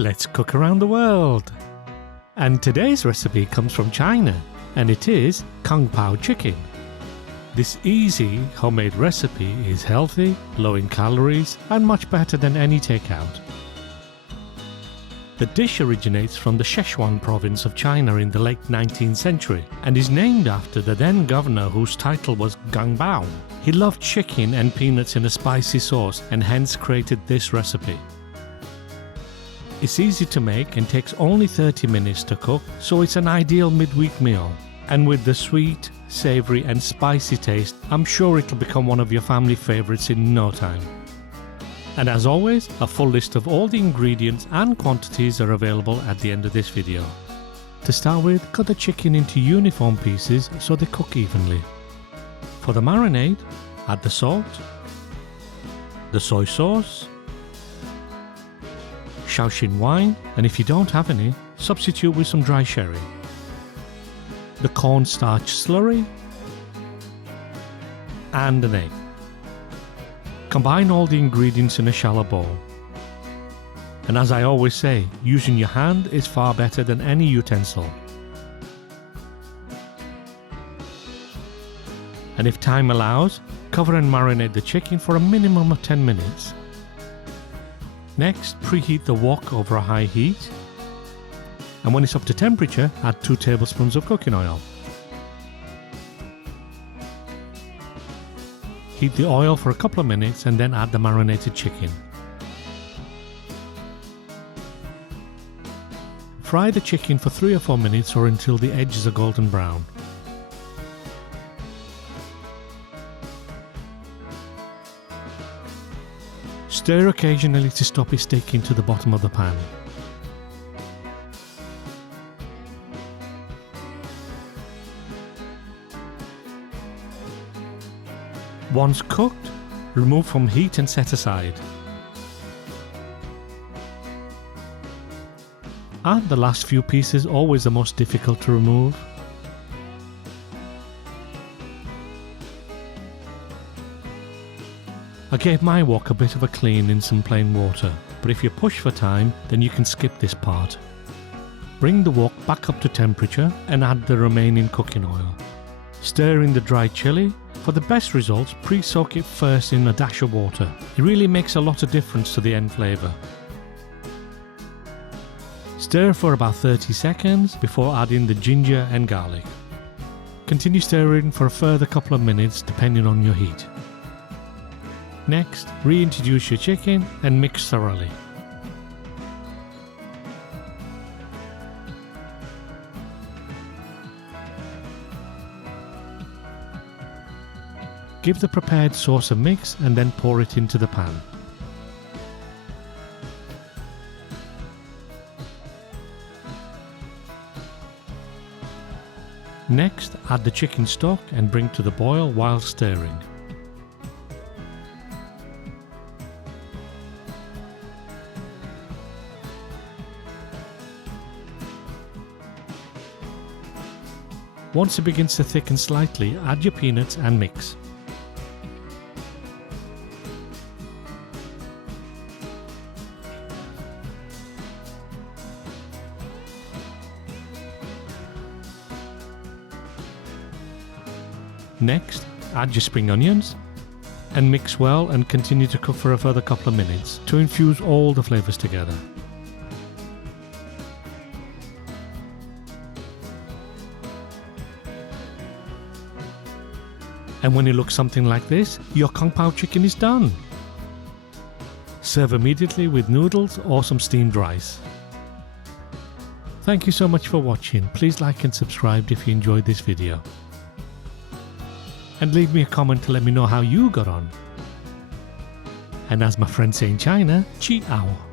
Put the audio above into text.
Let's cook around the world! And today's recipe comes from China, and it is Kung Pao Chicken. This easy homemade recipe is healthy, low in calories, and much better than any takeout. The dish originates from the Szechuan province of China in the late 19th century and is named after the then governor whose title was Kung Pao. He loved chicken and peanuts in a spicy sauce and hence created this recipe. It's easy to make and takes only 30 minutes to cook, so it's an ideal midweek meal. And with the sweet, savory and spicy taste, I'm sure it'll become one of your family favorites in no time. And as always, a full list of all the ingredients and quantities are available at the end of this video. To start with, cut the chicken into uniform pieces so they cook evenly. For the marinade, add the salt, the soy sauce, Shaoxing wine, and if you don't have any, substitute with some dry sherry, the cornstarch slurry, and an egg. Combine all the ingredients in a shallow bowl. And as I always say, using your hand is far better than any utensil. And if time allows, cover and marinate the chicken for a minimum of 10 minutes. Next, preheat the wok over a high heat, and when it's up to temperature, add 2 tablespoons of cooking oil. Heat the oil for a couple of minutes and then add the marinated chicken. Fry the chicken for 3 or 4 minutes or until the edges are golden brown. Stir occasionally to stop it sticking to the bottom of the pan. Once cooked, remove from heat and set aside. And the last few pieces, always the most difficult to remove. I gave my wok a bit of a clean in some plain water, but if you push for time, then you can skip this part. Bring the wok back up to temperature and add the remaining cooking oil. Stir in the dried chilli. For the best results, pre-soak it first in a dash of water. It really makes a lot of difference to the end flavour. Stir for about 30 seconds before adding the ginger and garlic. Continue stirring for a further couple of minutes depending on your heat. Next, reintroduce your chicken and mix thoroughly. Give the prepared sauce a mix and then pour it into the pan. Next, add the chicken stock and bring to the boil while stirring. Once it begins to thicken slightly, add your peanuts and mix. Next, add your spring onions and mix well and continue to cook for a further couple of minutes to infuse all the flavours together. And when it looks something like this, your Kung Pao chicken is done. Serve immediately with noodles or some steamed rice. Thank you so much for watching. Please like and subscribe if you enjoyed this video. And leave me a comment to let me know how you got on. And as my friends say in China, Chi Ao.